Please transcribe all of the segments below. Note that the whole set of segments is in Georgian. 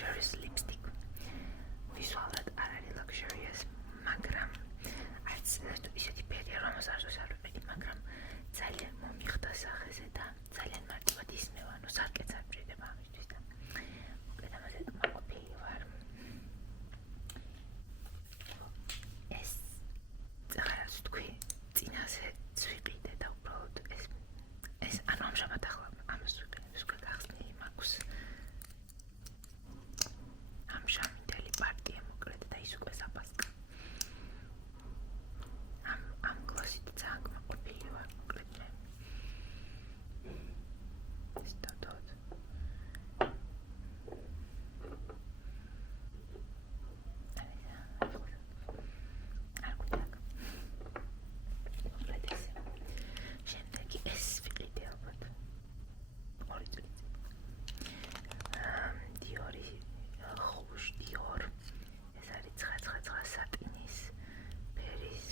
luxurious lipstick. Visualად არ არის luxurious, მაგრამ არც ისეთი ფერია, რომელსაც არ ვიყიდი, მაგრამ ძალიან მომიხდა სახეზე და ძალიან მარტივად ისმევა, სარკეც არ ბრიდება ამისთვის და მოკლედ ამაზე კმაყოფილი ვარ. ეს რაღაც თქვი წინაზე ვიყიდე და უბრალოდ ეს ანუ ამჟამად ახლა ამას ვიყიდე, უკვე გახსნილი მაქვს. ამჟამინდელი პარტია მოკლედ და ის უკვე საპასკა. ამ კლასით ძალიან კმაყოფილი ვარ მოკლედ მე. Stop. Შემდეგი ეს ვიყიდე ალბათ. ორი წელი. Dior-ი ხუშ Dior. ეს არის 999 სატინის ფერის.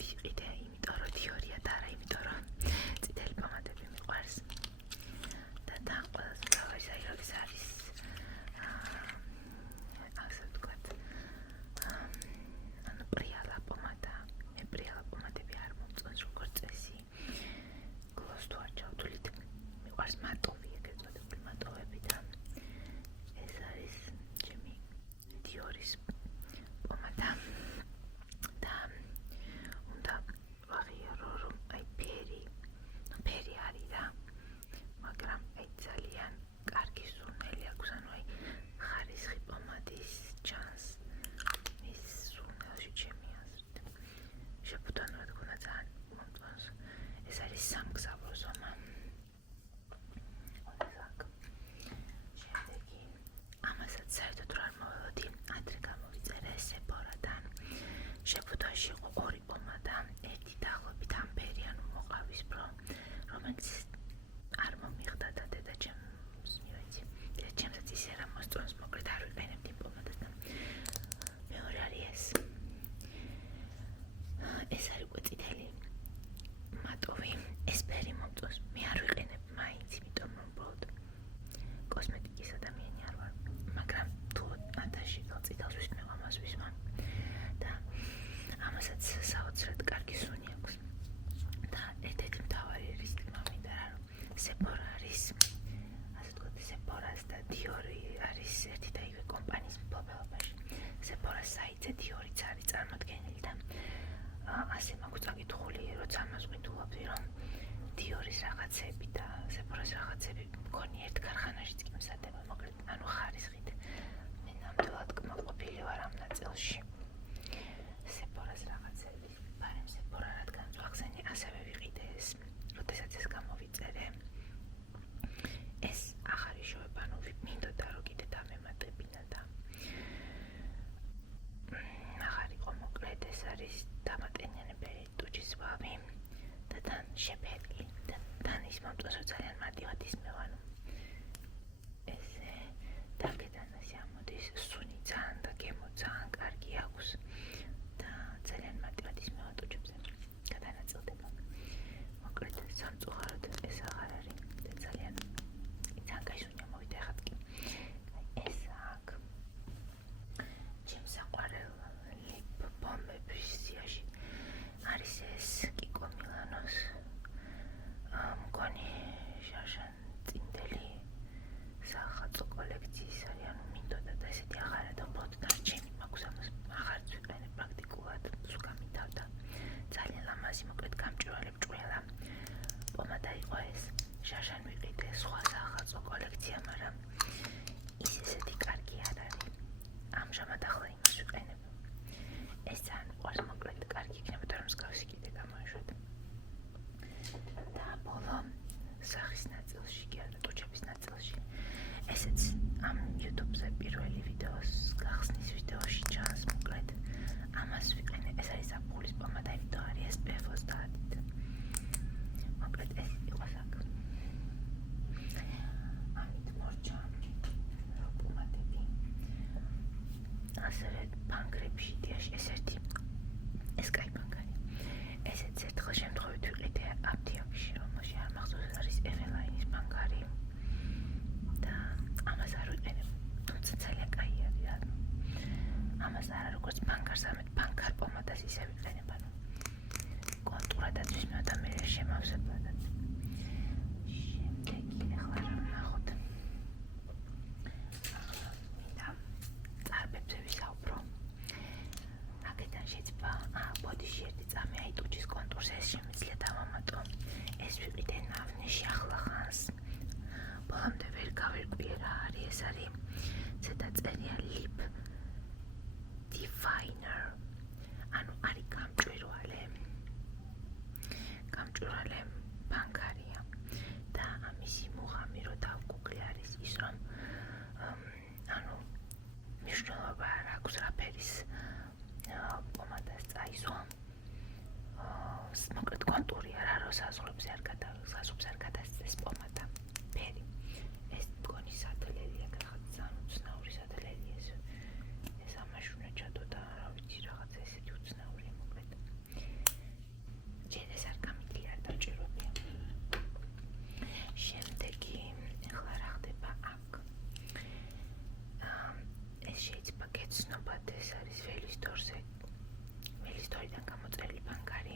ვიყიდე იმიტომ რომ Dior-ია და არა იმიტომ რომ წითელი პომადები მიყვარს. და ყველაზე მთავარი საერთოდ არის ასე ვთქვათ ანუ პრიალა პომადა. მე პრიალა პომადები არ მომწონს როგორც წესი. გლოს თუ არ ჩავთვლით, მიყვარს მატოვი, ეგრეთ წოდებული მატოვები და ეს არის ჩემი Dior-ის პომადა. და უნდა ვაღიარო რომ აი ფერი არის რა, მაგრამ აი ძალიან კარგი სურნელი აქვს, ანუ აი ხარისხი პომადის ჩანს მის სურნელში ჩემი აზრით. შეფუთანურად გქონდა ძალიან მომწონს. ეს არის სამგზავრო ზომა. შემდეგი ამასაც საერთოდ რა მოველოდი, ადრე გამოვიწერე Sephora-დან. შეფუთაში იყო ორი პომადა, ერთი დაახლოებით ამ ფერი, ანუ მოყავისფრო, რომელიც არ მომიხდა და დედაჩემს მივეცი. დედაჩემსაც ისე რა მოსწონს, მოკლედ არ ვიყენებდი პომადას და მეორე არის ეს. ეს არის უკვე წითელი მატოვი. ეს ფერი მომწონს. მე არ ვიყენებ მაინც, იმიტომ რომ უბრალოდ კოსმეტიკის ადამიანი არ ვარ, მაგრამ თუ ათაში წითელს ვისმევ, ამას ვისმევ და ამასაც საოცრად კარგი სუნი აქვს. და ერთ-ერთი მთავარი რისკი მინდა რა რომ Sephora არის, ასე ვთქვათ, Sephora-ს და Dior-ი არის ერთი და იგივე კომპანიის მფლობელობაში. Sephora-ს საიტზე Dior-იც არის წარმოდგენილი და ასე მაქვს წაკითხული, როცა ამას ვიტულობდი, რომ Dior-ის რაღაცები და Sephora-ს რაღაცები მგონი ერთ ქარხანაშიც კი მზადდება, მოკლედ, ანუ ხარისხით. მე ნამდვილად კმაყოფილი ვარ ამ ნაწილში. Sephora-ს რაღაცები, მაგრამ Sephora რადგან ვახსენე, ასევე ვიყიდე ეს, როდესაც ეს გამოვიწერე. ეს ახალი შოება, ანუ მინდოდა რომ კიდე დამემატებინა და აღარ იყო მოკლედ ეს არის დამატენიანებელი ტუჩის ვავი და თან შეფერილი და თან ის მომწონს რომ ძალიან მარტივად ისმევა, ანუ ესე დაკედან ასე ამოდის სუნი ძალიან და გემო ძალიან კარგი აქვს და ძალიან მარტივად ისმევა ტუჩებზე, გადანაწილდება. მოკლედ სამწუხაროდ ეს აღარ არის და ძალიან კაი სუნია მოვიდა ახლა კი. ეს აქ ჩემს საყვარელ ლიპ ბომების სიაში არის ეს Kiko Milano's მგონი შარშან წინდელი სახალხო კოლექციის არის, ანუ მინდოდა და ესეთი აღარა და უბრალოდ დარჩენი მაქვს ამას, აღარც ვიყენებ პრაქტიკულად, სულ გამითავდა. ძალიან ლამაზი, მოკლედ გამჭვირვალე ბრჭყიალა პომადა იყო ეს. შარშან ვიყიდე სხვა სახალხო კოლექცია, მაგრამ ის ესეთი კარგი არ არის. ამჟამად ახლა იმას ვიყენებ. ეს ძალიან მიყვარს, მოკლედ კარგი იქნებოდა რომ მსგავსი კიდე გამოეშვათ. და ბოლო სახის ნაწილში, კი არა ტუჩების ნაწილში. ესეც ამ YouTube-ზე პირველი ვიდეოს გახსნის ვიდეოში ჩანს, მოკლედ ამას ვიყენებ. ეს არის საფულის პომადა, იმიტომ არის SPF 30-ით. მოკლედ ეს იყო აქ. ამით მორჩა პომადები. ასევე ბანკრებში დიაში ეს ერთი ეს კაი ბანკარი. ესეც ერთხელ შემთხვევით ვიყიდე აფთიაქში, რომელში არ მახსოვს არის Eveline-ის ბანკარი. და აღარსამეთ ბანკარ პომადას ისე ვიყენებ, ანუ კონტურადაც ვისმევ და მე შემავსებადად. შემდეგი ახლა რა ვნახოთ. მინდა წარბებზე ვისაუბრო. აქედან შეიძლება ბოდიში ერთი წამი აიტუჩის კონტურს ეს შემიძლია დავამატო. ეს ვიყიდე ნავნიში ახლა ხანს. ბოლომდე ვერ გავირკვიე რა არის, ეს არის ცეთა წერია lip definer. ანუ არის გამჭვირვალე ბანკარია და ამისი მუღამი რო დავგუგლე არის ის რომ ანუ მნიშვნელობა არ აქვს რა ფერის პომადას წაისვა. მოკლედ კონტურია რა რო საზღვრებზე არ გადასცეს პომადა ფერი. ეს მგონი სადლელია რაღაც ძალიან უცნაური სადლელია ეს ამაში უნდა ჩადო და რა ვიცი რაღაც ესეთი უცნაური მოკლედ. ჯერ ეს არ გამიგია არ დაჭიროებია. შემდეგი ახლა რა ხდება აქ. ეს შეიძლება გეცნობათ ეს არის ველის თორიდან გამოწერილი ბანკარი.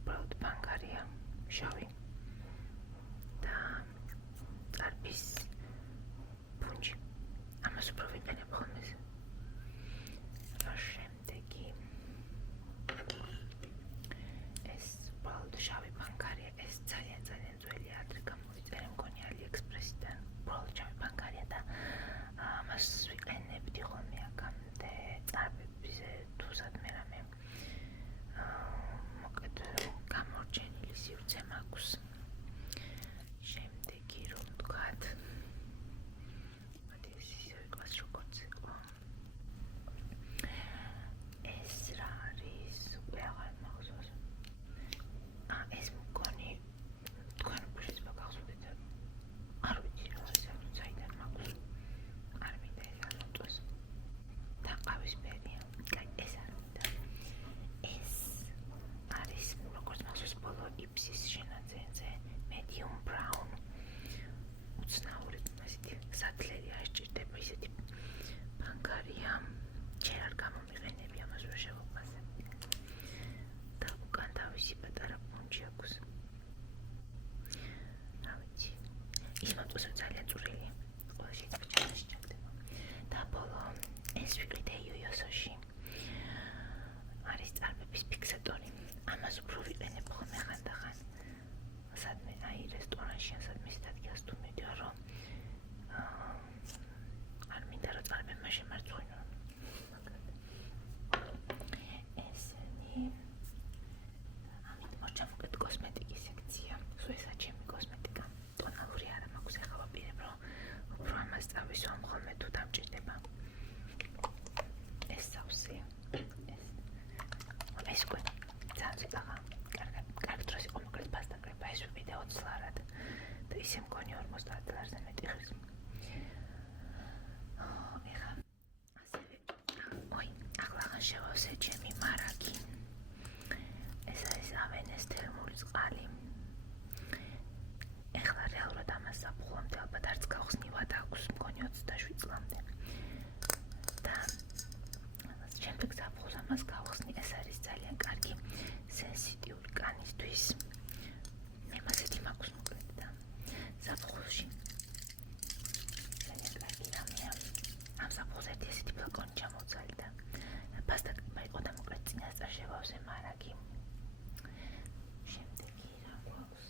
უბრალოდ ბანკარია შავი და წარბის ფუნჯი. ამას უფრო ვიყენებ ხოლმე. შემდეგი ეს უბრალოდ შავი ბანკარია. ეს ძალიან ძველი ადრე გამოვიწერე მგონი AliExpress-დან. უბრალოდ შავი ბანკარია და ამას ვიყენებდი ხოლმე აქამდე წარბებზე თუ სადმე რამე მოკლედ გამორჩენილი სივრცე მაქვს. შემდეგი რომ ვთქვათ ეს ისე ვიყვას როგორც იყო. ეს რა არის უკვე აღარ მახსოვს. ეს მგონი თქვენ უფრო შეიძლება გახსოვდეთ არ ვიცი რა ეს არის საიდან მაქვს. არ მინდა ეს არ მოტყოს და ყავისფერია. კაი ეს არ მინდა. ეს არის როგორც მახსოვს ბოლო იფსის შენაძენზე medium brown უცნაური ესეთი სადლელი არ სჭირდება ისეთი ბანკარია. ჯერ არ გამომიყენები ამას ვერ შევაყვაზე და უკან თავისი პატარა პუნჯი აქვს. რა ვიცი ის მომწონს ძალიან წვრილი ყველა შეიძლება ჩანაში ჩაგდება. და ბოლო ეს ვიყიდე იოიოსოში არის წარბების ფიქსატორი. ამას უფრო ვიყენებ ხოლმე ხანდახან სადმე აი რესტორანში ან სადმე ისეთ ადგილას თუ მიდიო რომ არ მინდა რომ წარბებმა შემარცხინო. ესენი ამით მორჩა მოკლედ კოსმეტიკის სექცია. სულ ესაა ჩემი კოსმეტიკა. ტონალური არა მაქვს ახლა ვაპირებ რომ უფრო ამას წავისვამ ხოლმე თუ დამჭირდება. ეს სავსე ეს უკვე ძალიან ცოტაა. კარგ დროს იყო მოკლედ პასტაკრება ეს ვიყიდე 20 ლარად და ისე მგონი 50 ლარზე მეტი ხის. ეხლა ასევე ახლა შევავსე ჩემი მარაგი. ეს არის ავენეს თერმული წყალი. ეხლა რეალურად ამას საფუძვლამდე ალბათ არც გავხსნივად აქვს მგონი 27 წლამდე და შემდეგ საფუძვლს ამას გავხსნი. ეს არის ძალიან კარგი სენსიტიური კანისთვის. მე მასეთი მაქვს მოკლედ და საფუძვლში ძალიან კარგი რამეა. ამ საფუძვლს ერთი ესეთი ფლაკონი ჩამოვცალი და პასტაკრება იყო და მოკლედ წინასწარ შევავსე მარაგი. შემდეგი რა გვაქვს?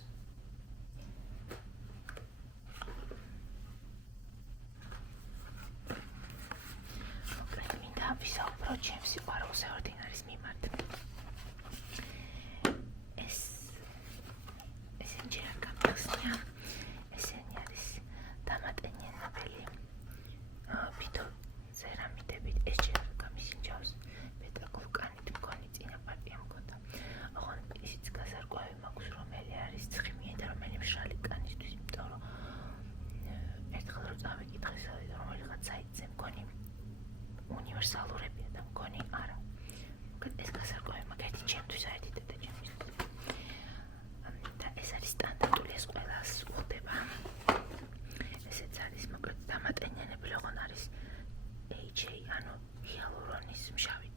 მოკლედ მინდა ვისაუბრო ჩემს სიყვარულზე ორდინარის მიმართ. ესენი ჯერ არ გამიხსნია. ესენი არის დამატენიანებელი ფიტო ცერამიდებით. ეს ჯერ არ გამისინჯავს. პეტრაკოვკანით მგონი წინა პარტია მქონდა. ოღონდ ისიც გასარკვევი მაქვს რომელი არის ცხიმიანი და რომელი მშრალი კანისთვის, იმიტომ რომ ერთხელ რო წავიკითხე რომელიღაც საიტზე მგონი უნივერსალურებია და მგონი არა. ეს გასარკვევი მაქვს ერთი ჩემთვის ერთი და ჩემისთვის. და ეს არის სტანდარტული ეს ყველას უხდება. ესეც არის მოკლედ დამატენიანებელი ოღონდ არის HA ანუ ჰიალურონის მჟავით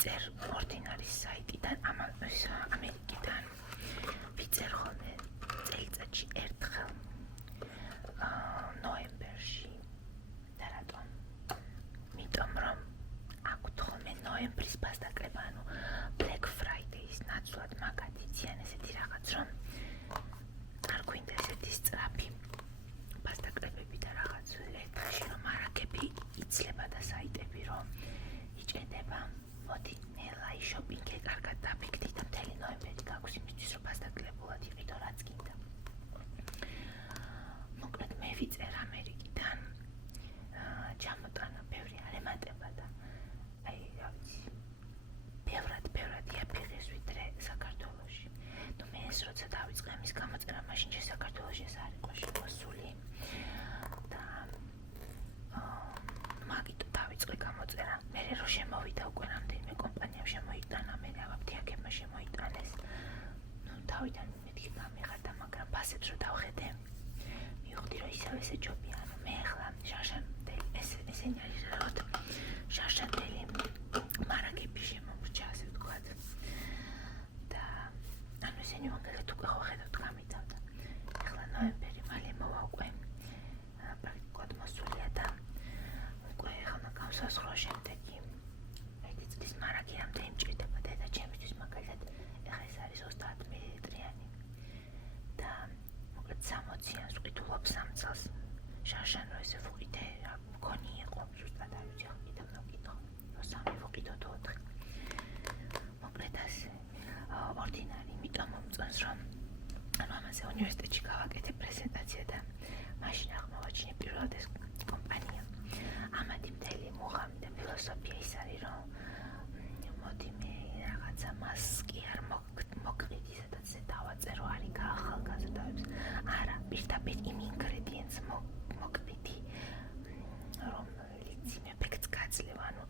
ვიწერ ორდინარის საიტიდან, ამერიკიდან ვიწერ ხოლმე წელიწადში ერთხელ ნოემბერში და რატომ? იმიტომ რომ აქვთ ხოლმე ნოემბრის ფასდაკლება, ანუ Black Friday-ის ნაცვლად მაგათ იციან ესეთი რაღაც, რომ არ გვინდა ესეთი სწრაფი ფასდაკლებები და რაღაც ლეთაში, რომ არაკები იცლება და საიტები რომ იჭედება. მოდი ნელა შოპინგი კარგად დაფიქრდი და მთელი ნოემბერი გაქვს იმისთვის, რომ ფასდაკლებულად იყიდო რაც გინდა. მოკლედ მე ვიწერ ამერიკიდან ჩამოტანა ბევრი არ ემატება და აი რა ვიცი ბევრად იაფიღეს ვიდრე საქართველოში. ნუ მე ეს როცა დავიწყე ამის გამოწერა, მაშინ საქართველოში ეს არ იყო შემოსული და მაგით დავიწყე გამოწერა. მე რო შემოვიდა უკვე რამდენიმე კომპანიამ შემოიტანა, მე ავაფთიაქებმა შემოიტანეს. ნუ თავიდან მეთქი გამიღარდა, მაგრამ ფასებს რო დავხედე, მივხვდი რომ ისევ ესე ჯობია. ანუ მე ახლა შარშანდელი ესენი არის რაღაც შარშანდელი მარაგები შემომრჩა, ასე ვთქვათ. და ანუ ესენი უნდათ უკვე ხო ხედავთ გამითავდა. ახლა ნოემბერი მალე მოვა უკვე პრაქტიკულად მოსულია და უკვე ახლა გამოსასხრო შემდეგი ერთი წლის მარაგი რამდენი მჭირდება დედა ჩემისთვის მაგალითად ახლა ეს არის 30 მილilitrიანი და მოკლედ 60-იანს ვყიდულობ 3 წელს. შარშან რო ესე ვყიდე, მგონი იყო ზუსტად არ ვიცი, ხმიდან მოვკითხო, რომ 3 ვყიდო თუ 4. მოკლედ ასე ორდინარი, იმიტომ მომწონს რომ ანუ ამაზე უნივერსიტეტში გავაკეთე პრეზენტაცია და მაშინ აღმოვაჩინე პირველად ეს კომპანია. ამათი მთელი მუღამი და ფილოსოფია ის არის, რომ მოდი მე რაღაცა მასკი არ მოკრიდი, სადაც დავაწერო არის ახალგაზრდებს. არა, პირდაპირ იმ ინგრედიენტს მოკრიდი, რომელიც იმ ეფექტს გაძლევ, ანუ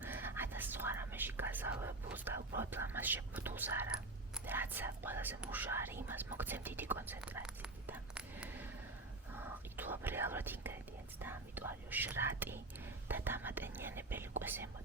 ათას სხვა რამეში გაზავებულს და უბრალოდ ამას შეფუთულს არა. რაც ყველაზე მუშა არის, იმას მოგცემ დიდი კონცენტრაციით და იტულობ რეალურად ინგრედიენტს და ამიტომ არის შრატი და დამატენიანებელი კვესემო